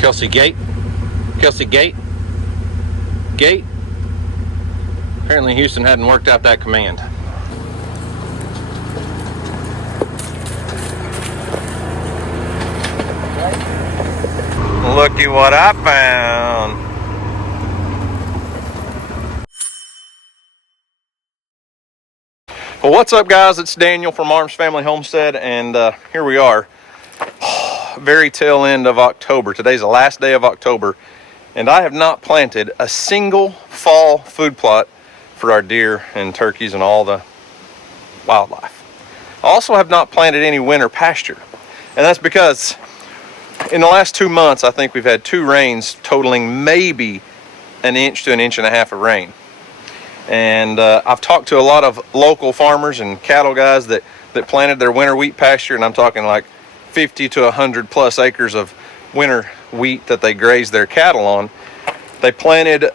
Kelsey, gate. Kelsey, gate. Gate. Apparently Houston hadn't worked out that command. Looky what I found. Well, what's up, guys? It's Daniel from Arms Family Homestead, and here we are. Very tail end of October. Today's the last day of October, and I have not planted a single fall food plot for our deer and turkeys and all the wildlife. I also have not planted any winter pasture, and that's because in the last 2 months, I think we've had 2 rains totaling maybe an inch to an inch and a half of rain. And I've talked to a lot of local farmers and cattle guys that planted their winter wheat pasture, and I'm talking like 50 to 100 plus acres of winter wheat that they graze their cattle on. They planted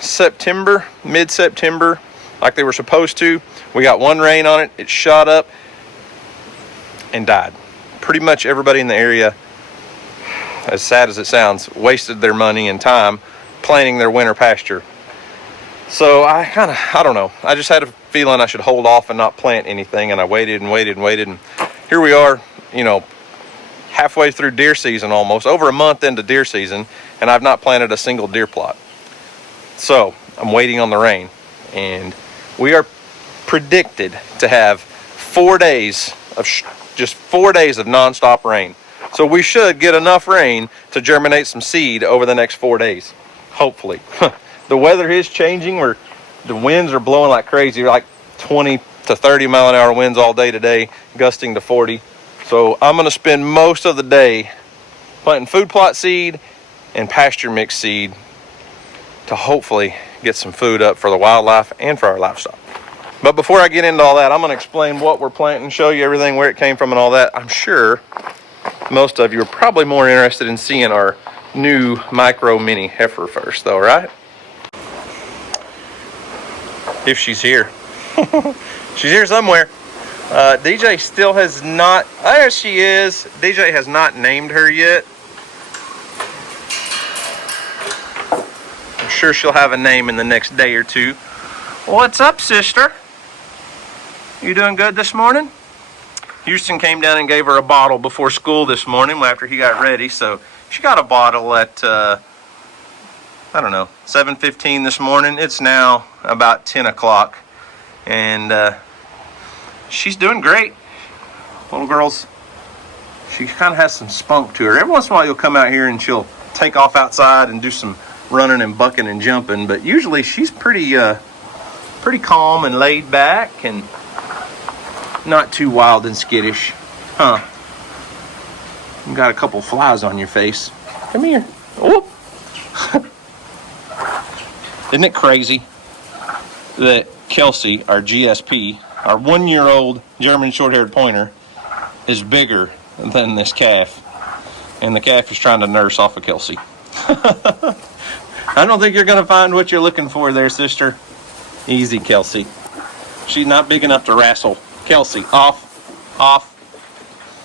September, mid-September, like they were supposed to. We got 1 rain on it. It shot up and died. Pretty much everybody in the area, as sad as it sounds, wasted their money and time planting their winter pasture. So I don't know. I just had a feeling I should hold off and not plant anything, and I waited and waited and waited, and here we are, you know, halfway through deer season almost, over a month into deer season, and I've not planted a single deer plot. So I'm waiting on the rain, and we are predicted to have 4 days of just 4 days of nonstop rain. So we should get enough rain to germinate some seed over the next 4 days, hopefully. The weather is changing, where the winds are blowing like crazy, like 20 to 30 mile an hour winds all day today, gusting to 40. So I'm gonna spend most of the day planting food plot seed and pasture mix seed to hopefully get some food up for the wildlife and for our livestock. But before I get into all that, I'm gonna explain what we're planting, show you everything, where it came from and all that. I'm sure most of you are probably more interested in seeing our new micro mini heifer first though, right? If she's here. She's here somewhere. DJ still has not, there she is. DJ has not named her yet. I'm sure she'll have a name in the next day or two. What's up, sister? You doing good this morning? Houston came down and gave her a bottle before school this morning after he got ready, so she got a bottle at I don't know, 7:15 this morning. It's now about 10 o'clock, and she's doing great. Little girl's, she kind of has some spunk to her. Every once in a while you'll come out here and she'll take off outside and do some running and bucking and jumping, but usually she's pretty calm and laid back and not too wild and skittish. Huh. You got a couple flies on your face. Come here. Whoop. Isn't it crazy that Kelsey, our GSP, our 1-year-old German short-haired pointer, is bigger than this calf, and the calf is trying to nurse off of Kelsey. I don't think you're going to find what you're looking for there, sister. Easy, Kelsey. She's not big enough to wrestle. Kelsey, off.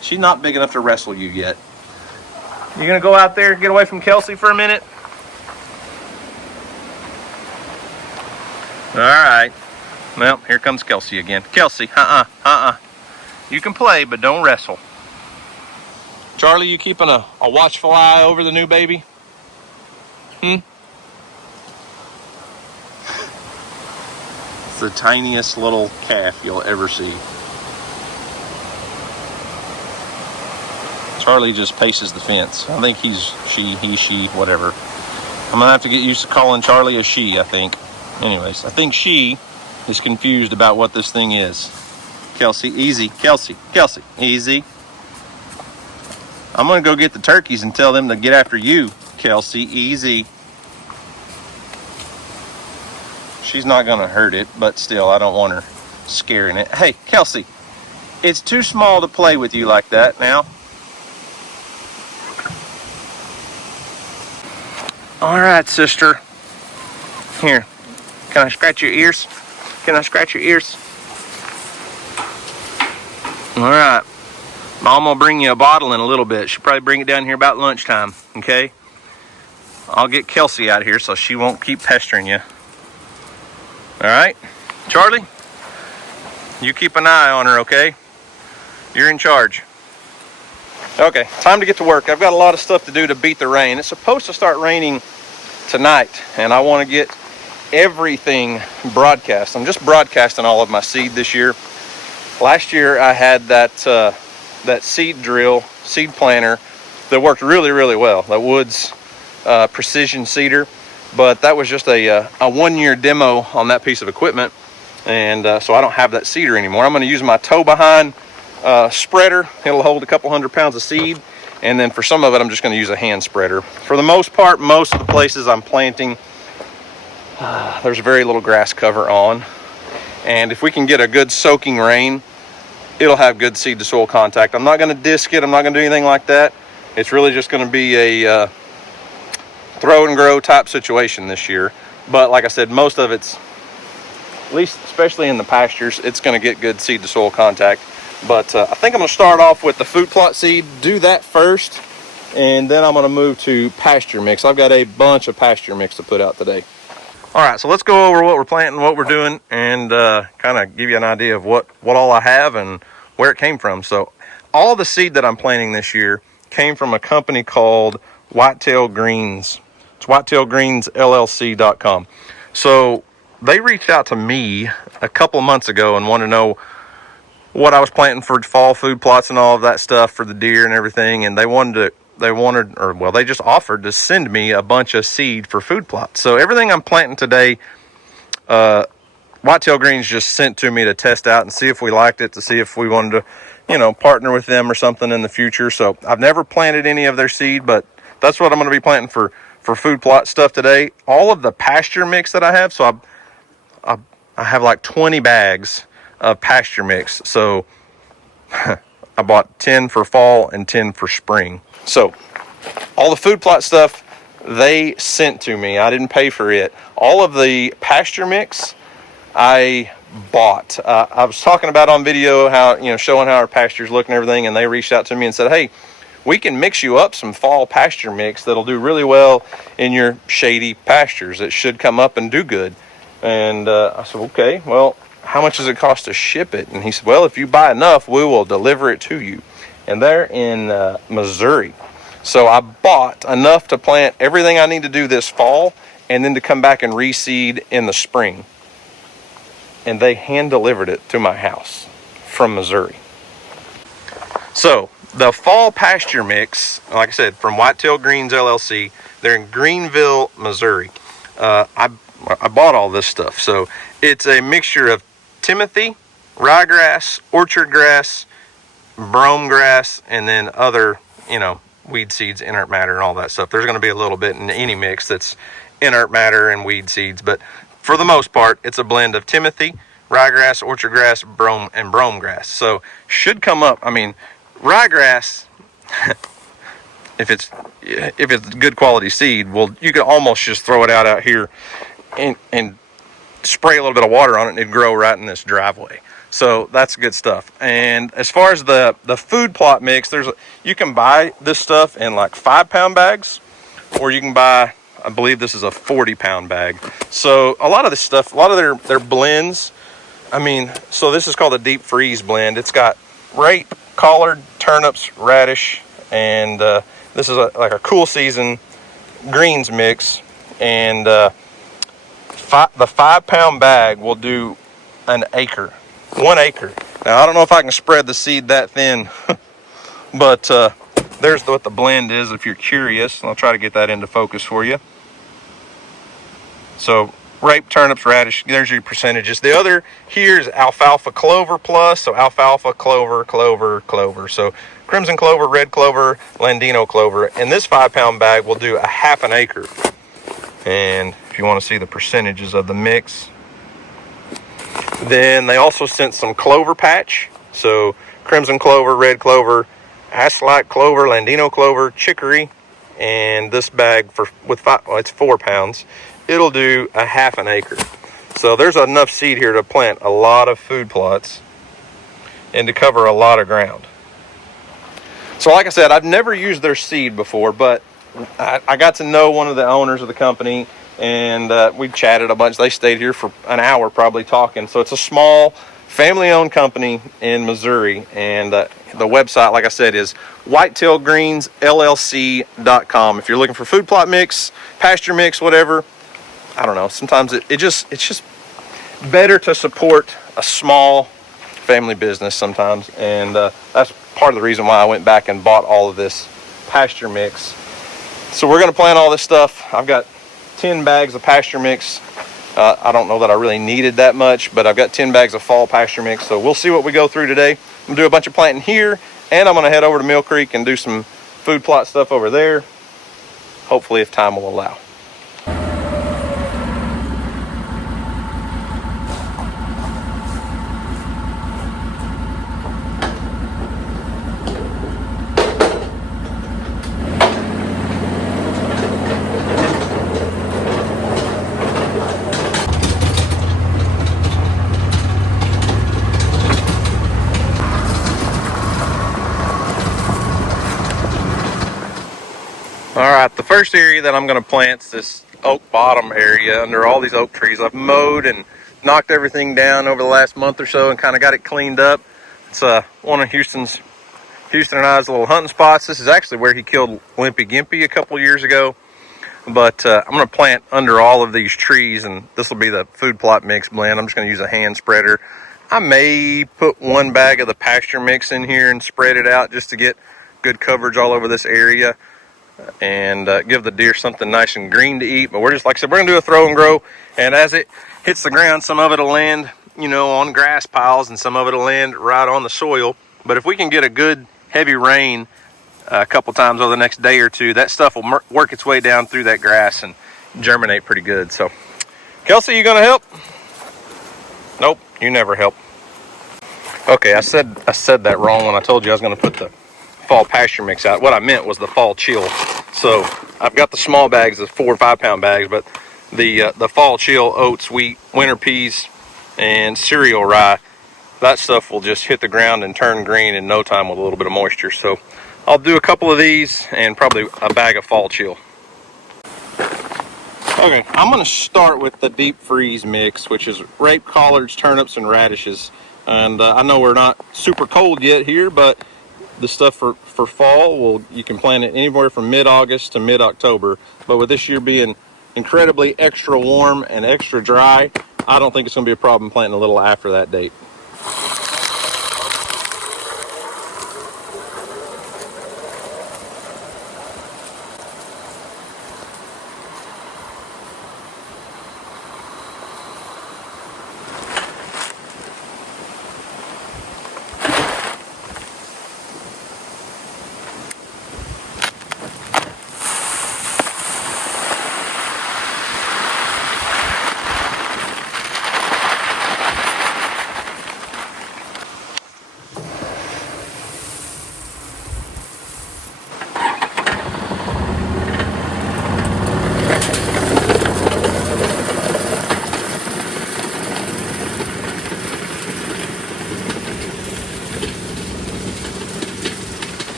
She's not big enough to wrestle you yet. You going to go out there and get away from Kelsey for a minute? All right. Well, here comes Kelsey again. Kelsey, You can play, but don't wrestle. Charlie, you keeping a watchful eye over the new baby? It's the tiniest little calf you'll ever see. Charlie just paces the fence. I think he, she, whatever. I'm gonna have to get used to calling Charlie a she, I think. Anyways, I think she is confused about what this thing is. Kelsey, easy. Kelsey, easy. I'm going to go get the turkeys and tell them to get after you. Kelsey, easy. She's not going to hurt it, but still, I don't want her scaring it. Hey, Kelsey, it's too small to play with you like that now. All right, sister. Here. Can I scratch your ears? Can I scratch your ears? All right. Mom will bring you a bottle in a little bit. She'll probably bring it down here about lunchtime, okay? I'll get Kelsey out here so she won't keep pestering you. All right, Charlie, you keep an eye on her, okay? You're in charge. Okay, time to get to work. I've got a lot of stuff to do to beat the rain. It's supposed to start raining tonight, and I want to get everything broadcast. I'm just broadcasting all of my seed this year. Last year I had that seed planter that worked really, really well. That Woods precision seeder, but that was just a 1-year demo on that piece of equipment, and so I don't have that seeder anymore. I'm going to use my tow behind spreader. It'll hold a couple 100 pounds of seed, and then for some of it I'm just going to use a hand spreader. For the most part, most of the places I'm planting, there's very little grass cover on, and if we can get a good soaking rain, it'll have good seed to soil contact. I'm not going to disc it. I'm not going to do anything like that. It's really just going to be a throw and grow type situation this year. But like I said, most of it's, at least especially in the pastures, it's going to get good seed to soil contact. But I think I'm going to start off with the food plot seed, do that first, and then I'm going to move to pasture mix. I've got a bunch of pasture mix to put out today. All right, so let's go over what we're planting, what we're doing, and kind of give you an idea of what all I have and where it came from. So all the seed that I'm planting this year came from a company called Whitetail Greens. It's whitetailgreensllc.com. So they reached out to me a couple months ago and wanted to know what I was planting for fall food plots and all of that stuff for the deer and everything, and they just offered to send me a bunch of seed for food plots. So everything I'm planting today, Whitetail Greens just sent to me to test out and see if we liked it, to see if we wanted to, partner with them or something in the future. So I've never planted any of their seed, but that's what I'm going to be planting for food plot stuff today. All of the pasture mix that I have, so I have like 20 bags of pasture mix. So I bought 10 for fall and 10 for spring. So all the food plot stuff they sent to me. I didn't pay for it. All of the pasture mix I bought. I was talking about on video how, showing how our pastures look and everything, and they reached out to me and said, hey, we can mix you up some fall pasture mix that'll do really well in your shady pastures. It should come up and do good. And I said, okay, well, how much does it cost to ship it? And he said, well, if you buy enough, we will deliver it to you. And they're in Missouri. So I bought enough to plant everything I need to do this fall, and then to come back and reseed in the spring. And they hand delivered it to my house from Missouri. So the fall pasture mix, like I said, from Whitetail Greens LLC, they're in Greenville, Missouri. I bought all this stuff. So it's a mixture of timothy, ryegrass, orchard grass, brome grass, and then other, weed seeds, inert matter, and all that stuff. There's going to be a little bit in any mix that's inert matter and weed seeds, but for the most part, it's a blend of timothy, ryegrass, orchard grass, brome grass. So should come up. I mean, ryegrass, if it's good quality seed, well, you can almost just throw it out here and spray a little bit of water on it, and it'd grow right in this driveway. So that's good stuff. And as far as the food plot mix, you can buy this stuff in like 5-pound bags, or you can buy, I believe this is a 40-pound bag. So a lot of this stuff, a lot of their blends, so this is called a deep freeze blend. It's got rape, collard, turnips, radish, and this is like a cool season greens mix. And the 5-pound bag will do an acre. 1 acre. Now, I don't know if I can spread the seed that thin, but there's what the blend is if you're curious. I'll try to get that into focus for you. So, rape, turnips, radish, there's your percentages. The other here is alfalfa clover plus, so alfalfa, clover, clover, clover. So, crimson clover, red clover, Landino clover. And this 5-pound bag will do a half an acre. And if you want to see the percentages of the mix, then they also sent some clover patch. So crimson clover, red clover, Aslite clover, Landino clover, chicory, and this bag it's 4 pounds. It'll do a half an acre. So there's enough seed here to plant a lot of food plots and to cover a lot of ground. So like I said, I've never used their seed before, but I got to know one of the owners of the company, and we chatted a bunch. They stayed here for an hour probably talking. So it's a small family-owned company in Missouri, and the website, like I said, is whitetailgreensllc.com. If you're looking for food plot mix, pasture mix, whatever, I don't know, sometimes it's just better to support a small family business sometimes, and that's part of the reason why I went back and bought all of this pasture mix. So we're going to plant all this stuff. I've got 10 bags of pasture mix. I don't know that I really needed that much, but I've got 10 bags of fall pasture mix, so we'll see what we go through today. I'm going to do a bunch of planting here, and I'm going to head over to Mill Creek and do some food plot stuff over there, hopefully if time will allow. All right, the first area that I'm going to plant is this oak bottom area under all these oak trees. I've mowed and knocked everything down over the last month or so and kind of got it cleaned up. It's one of Houston and I's little hunting spots. This is actually where he killed Limpy Gimpy a couple years ago. But I'm going to plant under all of these trees, and this will be the food plot mix blend. I'm just going to use a hand spreader. I may put one bag of the pasture mix in here and spread it out just to get good coverage all over this area, and give the deer something nice and green to eat. But we're just, like I said, we're gonna do a throw and grow, and as it hits the ground, some of it'll land, you know, on grass piles, and some of it'll land right on the soil. But if we can get a good heavy rain a couple times over the next day or two, that stuff will work its way down through that grass and germinate pretty good. So Kelsey, you gonna help? Nope, you never help. Okay, I said that wrong when I told you I was gonna put the fall pasture mix out. What I meant was the fall chill. So I've got the small bags, the 4 or 5 pound bags, but the fall chill, oats, wheat, winter peas, and cereal rye, that stuff will just hit the ground and turn green in no time with a little bit of moisture. So I'll do a couple of these and probably a bag of fall chill. Okay, I'm going to start with the deep freeze mix, which is rape, collards, turnips, and radishes. And I know we're not super cold yet here, but the stuff for fall, you can plant it anywhere from mid-August to mid-October. But with this year being incredibly extra warm and extra dry, I don't think it's going to be a problem planting a little after that date.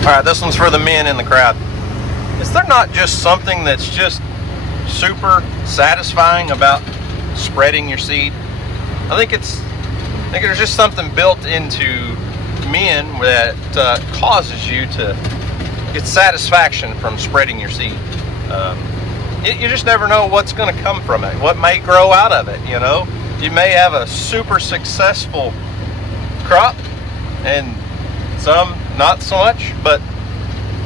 All right, this one's for the men in the crowd. Is there not just something that's just super satisfying about spreading your seed? I think there's just something built into men that causes you to get satisfaction from spreading your seed. You just never know what's going to come from it, what may grow out of it. You know, you may have a super successful crop and some not so much, but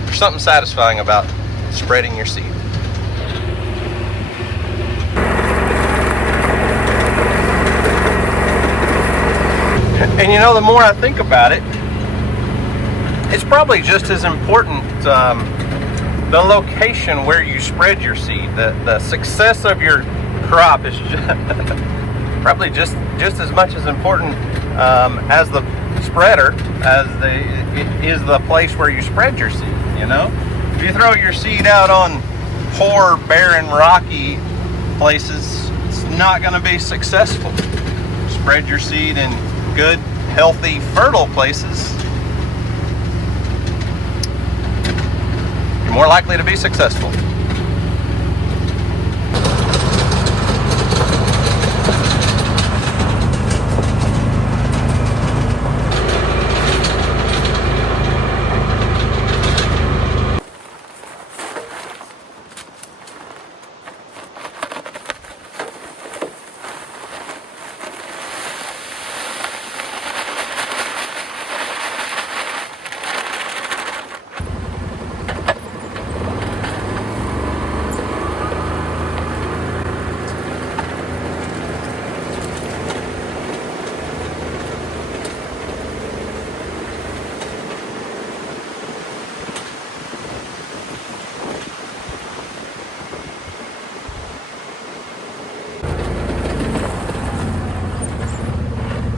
there's something satisfying about spreading your seed. And you know, the more I think about it, it's probably just as important the location where you spread your seed. The success of your crop is probably just as much as important as the spreader is the place where you spread your seed. You know, if you throw your seed out on poor, barren, rocky places, it's not going to be successful. Spread your seed in good, healthy, fertile places, you're more likely to be successful.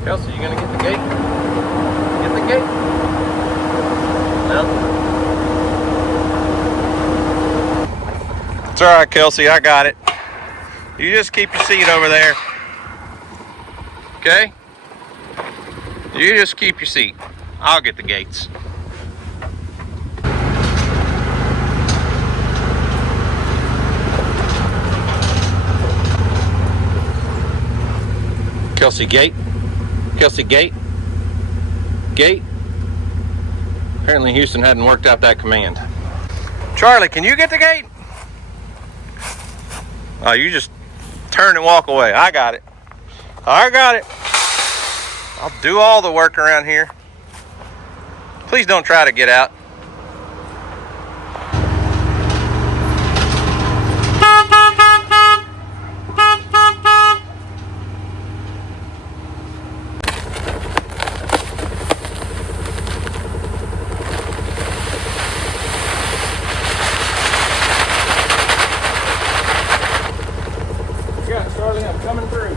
Kelsey, you gonna get the gate? Get the gate? No? It's all right, Kelsey, I got it. You just keep your seat over there. Okay? You just keep your seat. I'll get the gates. Kelsey, gate. Kelsey, gate. Gate. Apparently Houston hadn't worked out that command. Charlie, can you get the gate? Oh, you just turn and walk away. I got it. I got it. I'll do all the work around here. Please don't try to get out. I'm coming through.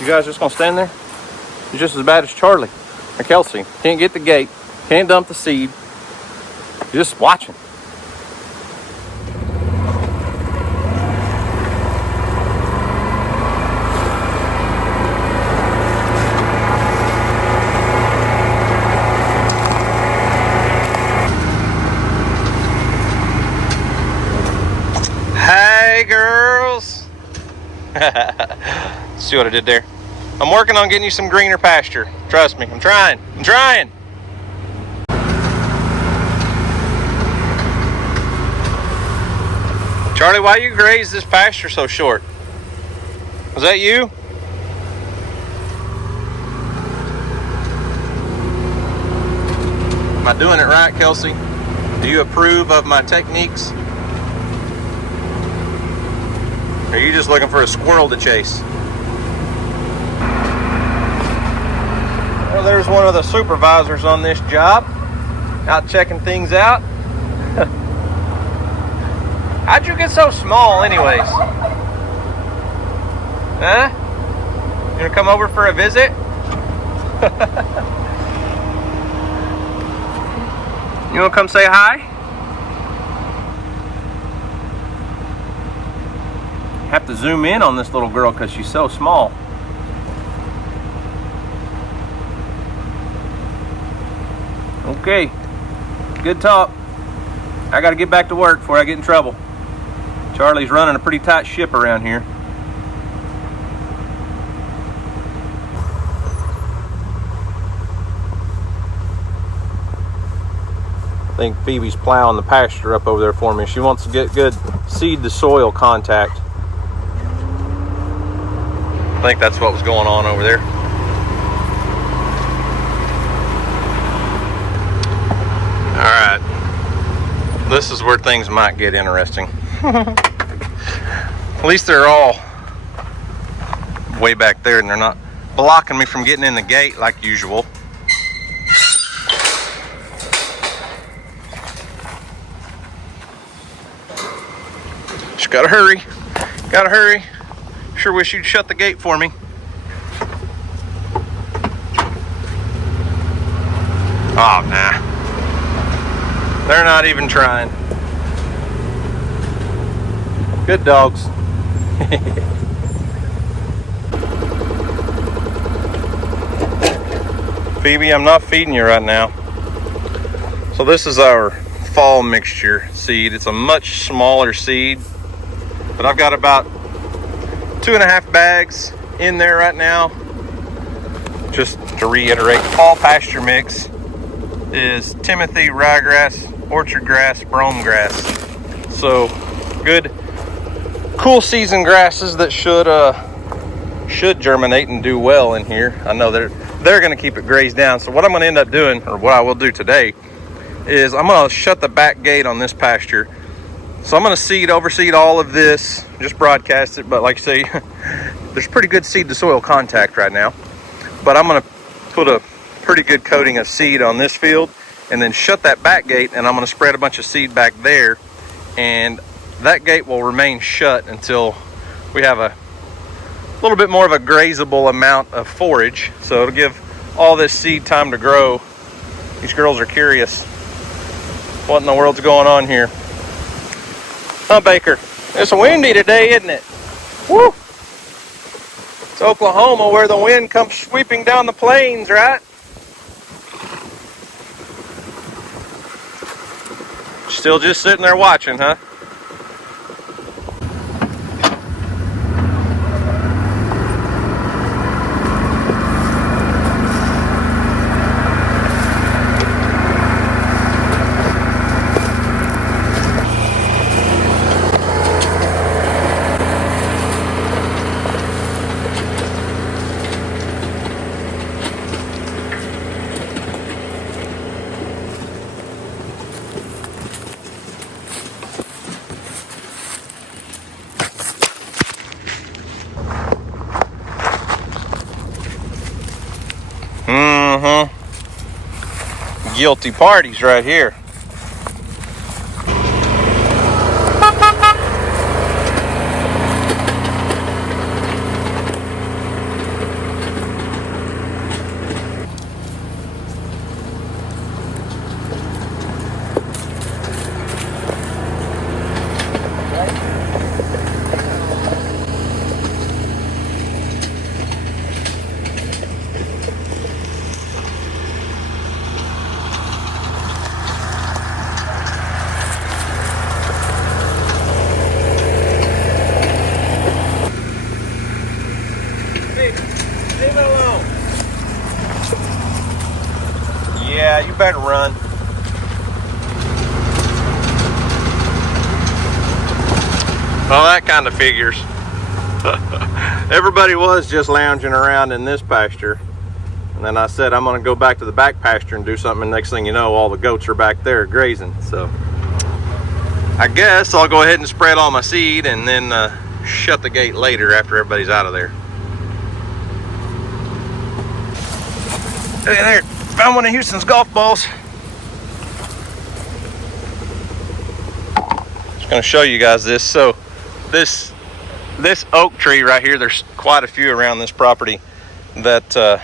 You guys just gonna stand there? You're just as bad as Charlie or Kelsey. Can't get the gate, can't dump the seed. You're just watching. Hey girls. See what I did there? I'm working on getting you some greener pasture. Trust me, I'm trying. Charlie, why you graze this pasture so short? Was that you? Am I doing it right, Kelsey? Do you approve of my techniques? Or are you just looking for a squirrel to chase? Well, there's one of the supervisors on this job, out checking things out. How'd you get so small anyways? Huh? You gonna come over for a visit? You wanna come say hi? Have to zoom in on this little girl because she's so small. Okay, good talk. I gotta get back to work before I get in trouble. Charlie's running a pretty tight ship around here. I think Phoebe's plowing the pasture up over there for me. She wants to get good seed to soil contact. I think that's what was going on over there. this is where things might get interesting. At least they're all way back there and they're not blocking me from getting in the gate like usual. Just gotta hurry. Gotta hurry. Sure wish you'd shut the gate for me. Oh, nah. They're not even trying. Good dogs. Phoebe, I'm not feeding you right now. So this is our fall mixture seed. It's a much smaller seed, but I've got about 2.5 bags in there right now. Just to reiterate, fall pasture mix is Timothy, ryegrass, orchard grass, brome grass. So good, cool season grasses that should germinate and do well in here. I know they're going to keep it grazed down. So what I'm going to end up doing, or what I will do today, is I'm going to shut the back gate on this pasture. So I'm going to overseed all of this, just broadcast it. But like I say, there's pretty good seed to soil contact right now. But I'm going to put a pretty good coating of seed on this field and then shut that back gate, and I'm going to spread a bunch of seed back there, and that gate will remain shut until we have a little bit more of a grazable amount of forage. So it'll give all this seed time to grow. These girls are curious. What in the world's going on here? Huh, Baker? It's windy today, isn't it? Woo! It's Oklahoma where the wind comes sweeping down the plains, right? Still just sitting there watching, huh? Guilty parties right here. Yeah, you better run. Well, that kind of figures. Everybody was just lounging around in this pasture. And then I said, I'm going to go back to the back pasture and do something. And next thing you know, all the goats are back there grazing. So I guess I'll go ahead and spread all my seed and then shut the gate later after everybody's out of there. Look at there. Found one of Houston's golf balls. Just going to show you guys this. So this oak tree right here, there's quite a few around this property that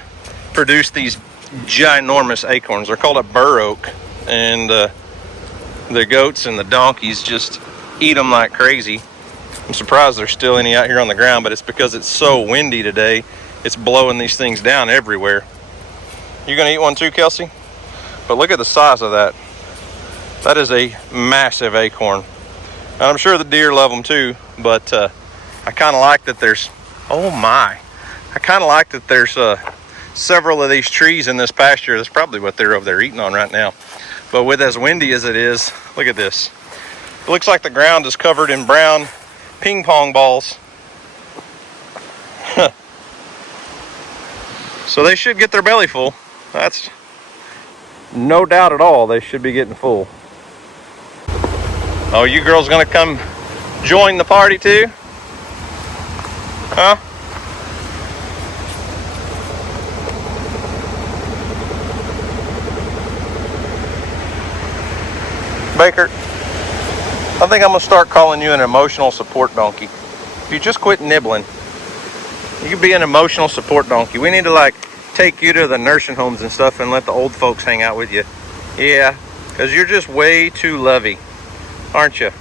produce these ginormous acorns. They're called a bur oak, and the goats and the donkeys just eat them like crazy. I'm surprised there's still any out here on the ground, but it's because it's so windy today. It's blowing these things down everywhere. You gonna eat one too, Kelsey? But look at the size of that. That is a massive acorn. And I'm sure the deer love them too, but I kind of like that there's, oh my. I kind of like that there's several of these trees in this pasture. That's probably what they're over there eating on right now. But with as windy as it is, look at this. It looks like the ground is covered in brown ping pong balls. So they should get their belly full. That's no doubt at all, they should be getting full. Oh, you girls gonna come join the party too? Huh? Baker, I think I'm gonna start calling you an emotional support donkey. If you just quit nibbling, you could be an emotional support donkey. We need to like take you to the nursing homes and stuff and let the old folks hang out with you. Yeah, because you're just way too lovey, aren't you?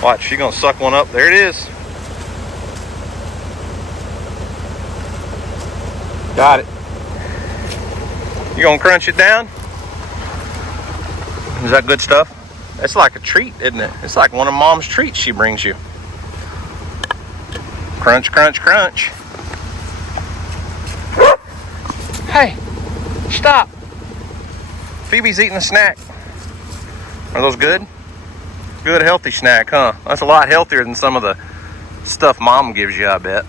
Watch, she's gonna suck one up. There it is. Got it. You gonna crunch it down? Is that good stuff? It's like a treat, isn't it? It's like one of Mom's treats she brings you. Crunch, crunch, crunch. Hey, stop. Phoebe's eating a snack. Are those good? Good, healthy snack, huh? That's a lot healthier than some of the stuff Mom gives you, I bet.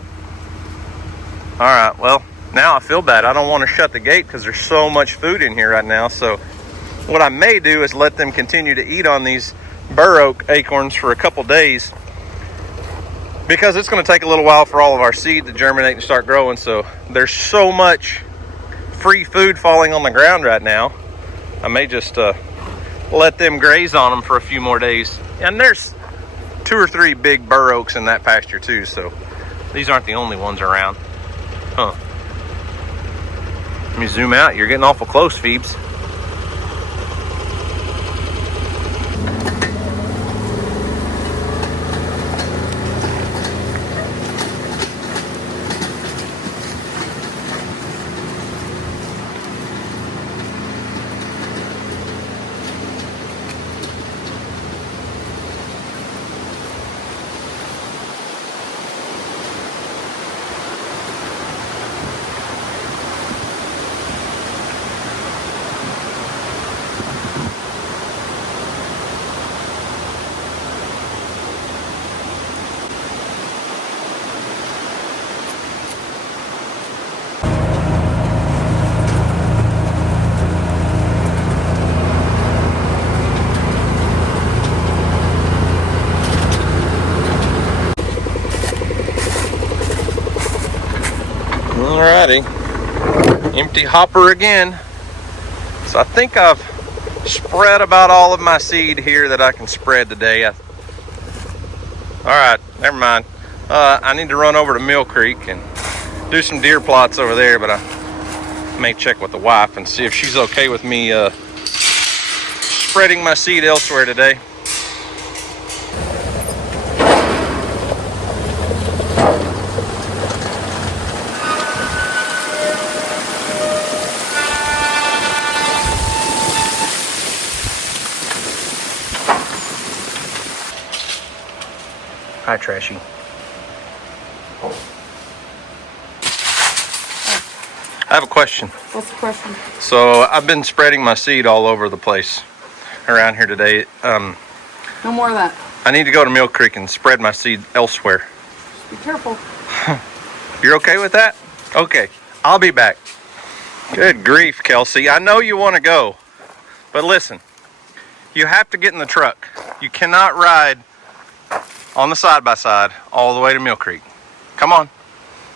All right, well, now I feel bad. I don't want to shut the gate because there's so much food in here right now. So what I may do is let them continue to eat on these bur oak acorns for a couple days, because it's going to take a little while for all of our seed to germinate and start growing. So there's so much free food falling on the ground right now. I may just let them graze on them for a few more days. And there's 2 or 3 big bur oaks in that pasture too, so these aren't the only ones around. Huh. Let me zoom out. You're getting awful close, Phoebes. Alrighty, empty hopper again. So I think I've spread about all of my seed here that I can spread today. All right, never mind. I need to run over to Mill Creek and do some deer plots over there, but I may check with the wife and see if she's okay with me spreading my seed elsewhere today. Hi, Trashy. I have a question. What's the question? So I've been spreading my seed all over the place around here today. No more of that. I need to go to Mill Creek and spread my seed elsewhere. Be careful. You're okay with that? Okay, I'll be back. Good grief, Kelsey. I know you want to go, but listen, you have to get in the truck. You cannot ride on the side-by-side all the way to Mill Creek. Come on.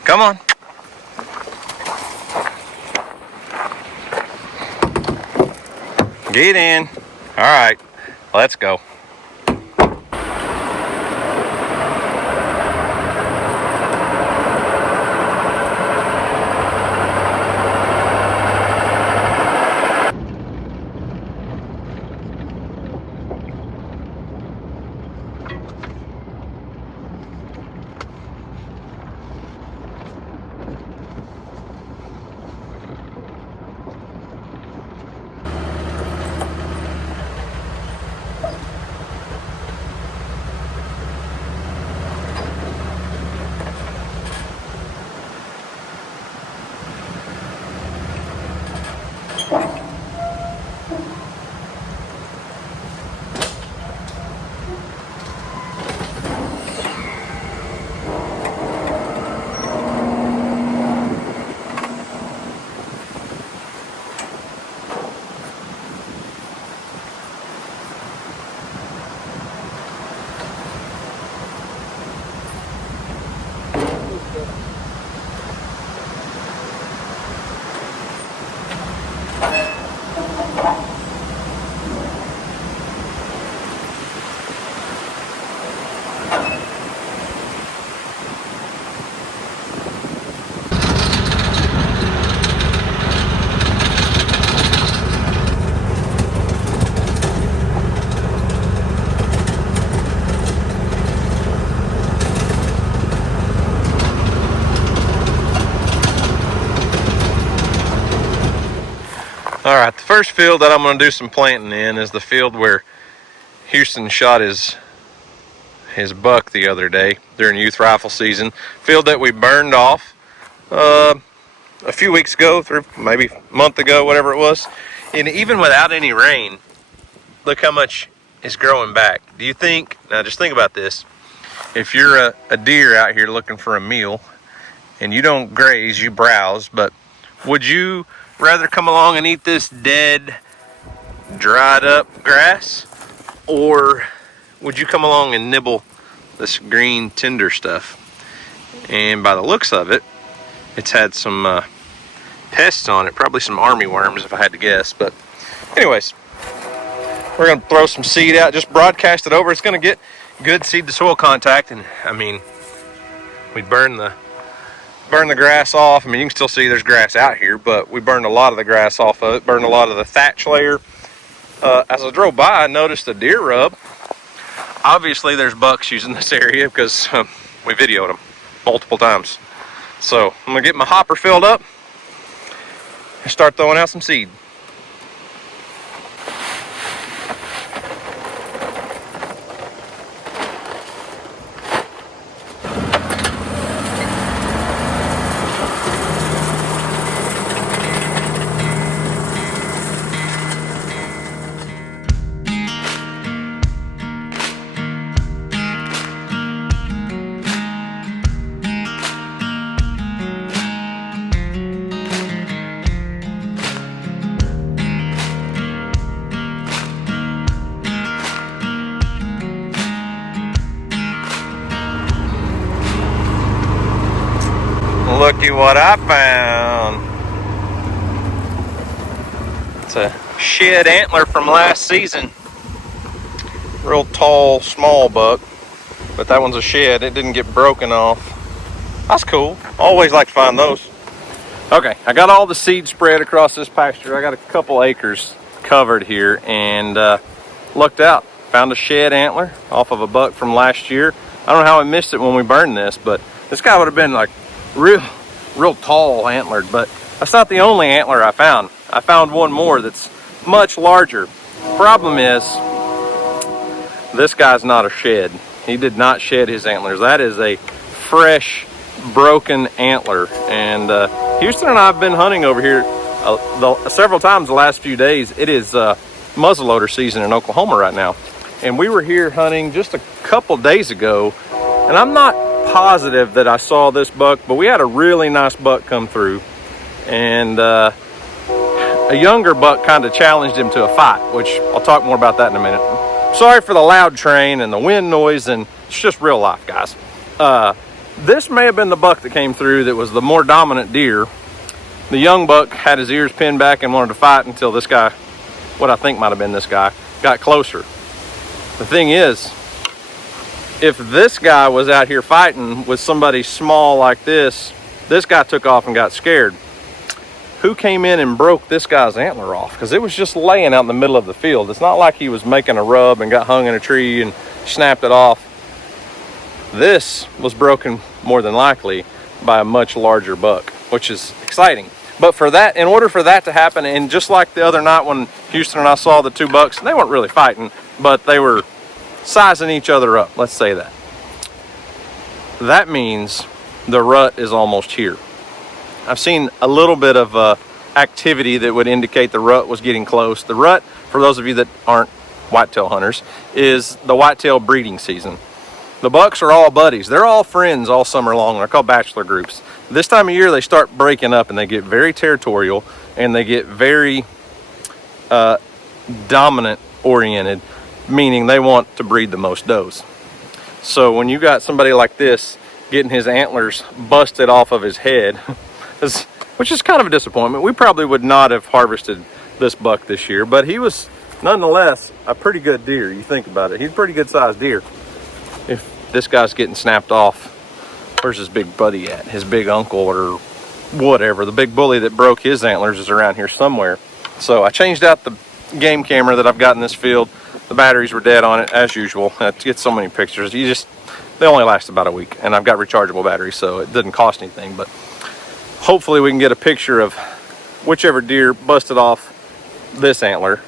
Come on. Get in. All right, let's go. All right, the first field that I'm going to do some planting in is the field where Houston shot his buck the other day during youth rifle season. Field that we burned off a few weeks ago, through maybe a month ago, whatever it was. And even without any rain, look how much is growing back. Do you think, now just think about this, if you're a deer out here looking for a meal and you don't graze, you browse, but would you rather come along and eat this dead, dried up grass, or would you come along and nibble this green tender stuff? And by the looks of it, it's had some pests on it, probably some army worms if I had to guess. But anyways, we're gonna throw some seed out, just broadcast it over. It's gonna get good seed to soil contact, and I mean, we burn the grass off. I mean, you can still see there's grass out here, but we burned a lot of the grass off of it, burned a lot of the thatch layer. As I drove by, I noticed a deer rub. Obviously, there's bucks using this area because we videoed them multiple times. So I'm gonna get my hopper filled up and start throwing out some seed. Looky what I found. It's a shed antler from last season. Real tall, small buck, but that one's a shed. It didn't get broken off. That's cool. Always like to find those. Okay, I got all the seed spread across this pasture. I got a couple acres covered here, and looked out. Found a shed antler off of a buck from last year. I don't know how I missed it when we burned this, but this guy would have been like real tall antlered, but that's not the only antler I found. I found one more that's much larger. Problem is, this guy's not a shed. He did not shed his antlers. That is a fresh, broken antler. And Houston and I have been hunting over here several times the last few days. It is muzzleloader season in Oklahoma right now. And we were here hunting just a couple days ago, and I'm not positive that I saw this buck, but we had a really nice buck come through, and a younger buck kind of challenged him to a fight, which I'll talk more about that in a minute. Sorry for the loud train and the wind noise, and it's just real life, guys. This may have been the buck that came through that was the more dominant deer. The young buck had his ears pinned back and wanted to fight until this guy, what I think might have been this guy, got closer. The thing is, if this guy was out here fighting with somebody small like this guy took off and got scared. Who came in and broke this guy's antler off? Because it was just laying out in the middle of the field. It's not like he was making a rub and got hung in a tree and snapped it off. This was broken more than likely by a much larger buck, which is exciting. But for that, in order for that to happen, and just like the other night when Houston and I saw the two bucks, they weren't really fighting, but they were sizing each other up, let's say that. That means the rut is almost here. I've seen a little bit of activity that would indicate the rut was getting close. The rut, for those of you that aren't whitetail hunters, is the whitetail breeding season. The bucks are all buddies. They're all friends all summer long. They're called bachelor groups. This time of year, they start breaking up and they get very territorial and they get very dominant oriented, meaning they want to breed the most does. So when you got somebody like this getting his antlers busted off of his head, which is kind of a disappointment. We probably would not have harvested this buck this year, but he was nonetheless a pretty good deer. You think about it, he's a pretty good sized deer. If this guy's getting snapped off, where's his big buddy at? His big uncle or whatever. The big bully that broke his antlers is around here somewhere. So I changed out the game camera that I've got in this field. The batteries were dead on it as usual. I get so many pictures. They only last about a week, and I've got rechargeable batteries, so it doesn't cost anything. But hopefully we can get a picture of whichever deer busted off this antler,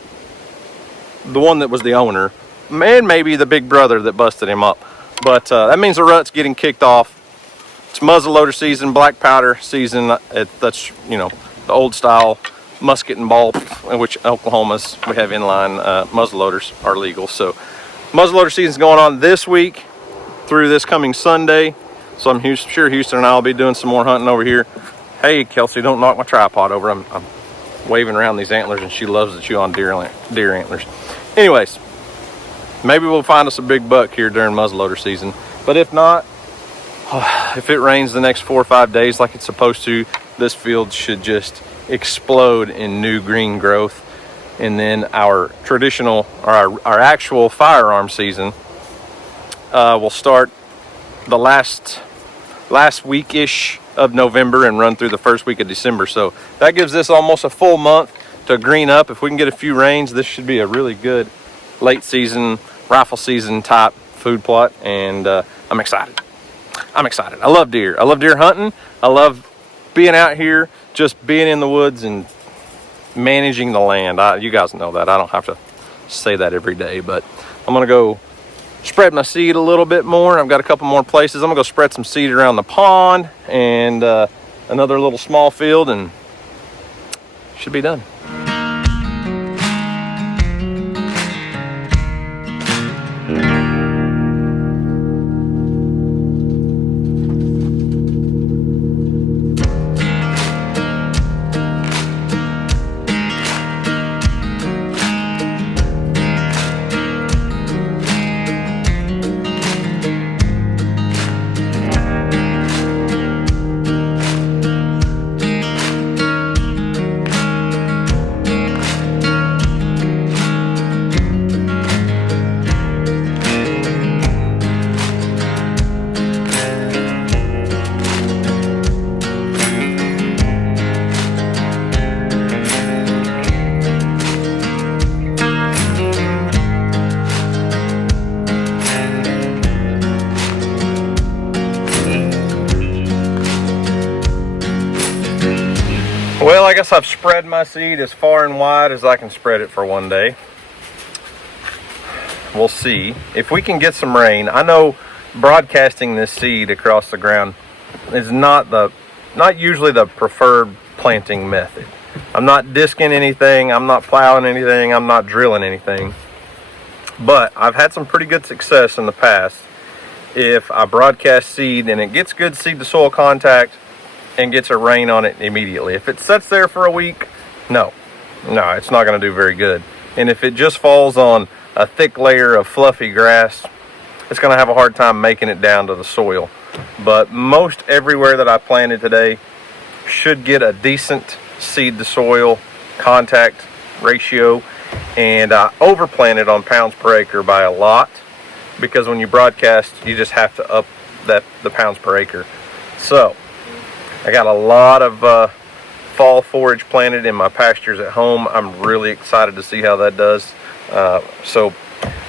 the one that was the owner, and maybe the big brother that busted him up. But that means the rut's getting kicked off. It's muzzleloader season, black powder season. That's, you know, the old style musket and ball, in which Oklahoma's, we have inline muzzleloaders are legal. So muzzleloader season's going on this week through this coming Sunday. So I'm sure Houston and I will be doing some more hunting over here. Hey, Kelsey, don't knock my tripod over. I'm waving around these antlers, and she loves to chew on deer antlers. Anyways, maybe we'll find us a big buck here during muzzleloader season. But if not, if it rains the next 4 or 5 days like it's supposed to, this field should just explode in new green growth. And then our traditional, or our actual firearm season will start the last week-ish of November and run through the first week of December. So that gives this almost a full month to green up. If we can get a few rains, this should be a really good late season, rifle season type food plot. And I'm excited. I love deer. I love deer hunting. I love being out here, just being in the woods and managing the land. You guys know that. I don't have to say that every day, but I'm gonna go spread my seed a little bit more. I've got a couple more places. I'm gonna go spread some seed around the pond and another little small field, and should be done. Well, I guess I've spread my seed as far and wide as I can spread it for one day. We'll see if we can get some rain. I know broadcasting this seed across the ground is not usually the preferred planting method. I'm not disking anything, I'm not plowing anything, I'm not drilling anything. But I've had some pretty good success in the past if I broadcast seed and it gets good seed to soil contact and gets a rain on it immediately. If it sits there for a week, no, it's not going to do very good. And if it just falls on a thick layer of fluffy grass, it's going to have a hard time making it down to the soil. But most everywhere that I planted today should get a decent seed to soil contact ratio. And I overplanted on pounds per acre by a lot, because when you broadcast, you just have to up the pounds per acre. So I got a lot of fall forage planted in my pastures at home. I'm really excited to see how that does. So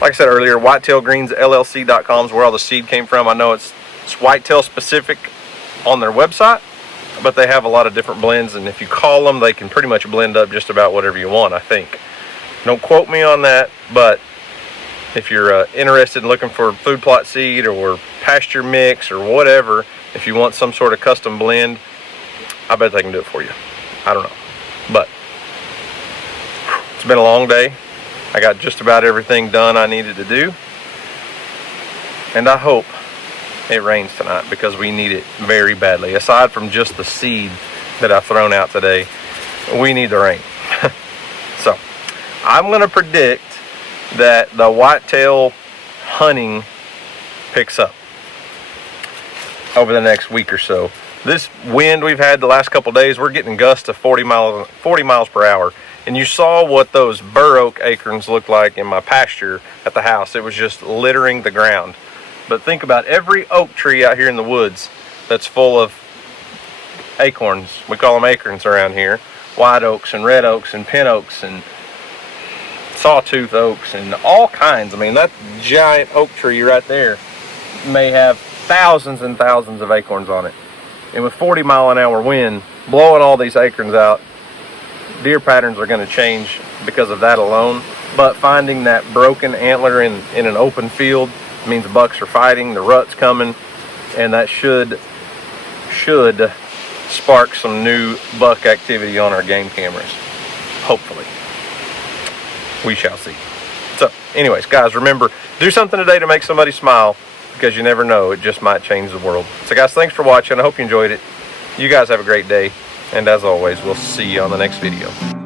like I said earlier, whitetailgreensllc.com is where all the seed came from. I know it's whitetail specific on their website, but they have a lot of different blends, and if you call them, they can pretty much blend up just about whatever you want, I think. Don't quote me on that, but if you're interested in looking for food plot seed or pasture mix or whatever, if you want some sort of custom blend, I bet they can do it for you. I don't know. But it's been a long day. I got just about everything done I needed to do. And I hope it rains tonight, because we need it very badly. Aside from just the seed that I've thrown out today, we need the rain. So I'm going to predict that the whitetail hunting picks up over the next week or so. This wind we've had the last couple days, we're getting gusts of 40 miles per hour. And you saw what those bur oak acorns looked like in my pasture at the house. It was just littering the ground. But think about every oak tree out here in the woods that's full of acorns. We call them acorns around here. White oaks and red oaks and pin oaks and sawtooth oaks and all kinds. I mean, that giant oak tree right there may have thousands and thousands of acorns on it. And with 40-mile-an-hour wind blowing all these acorns out, deer patterns are going to change because of that alone. But finding that broken antler in an open field means the bucks are fighting, the rut's coming, and that should spark some new buck activity on our game cameras. Hopefully. We shall see. So, anyways, guys, remember, do something today to make somebody smile, because you never know, it just might change the world. So, guys, thanks for watching. I hope you enjoyed it. You guys have a great day, and as always, we'll see you on the next video.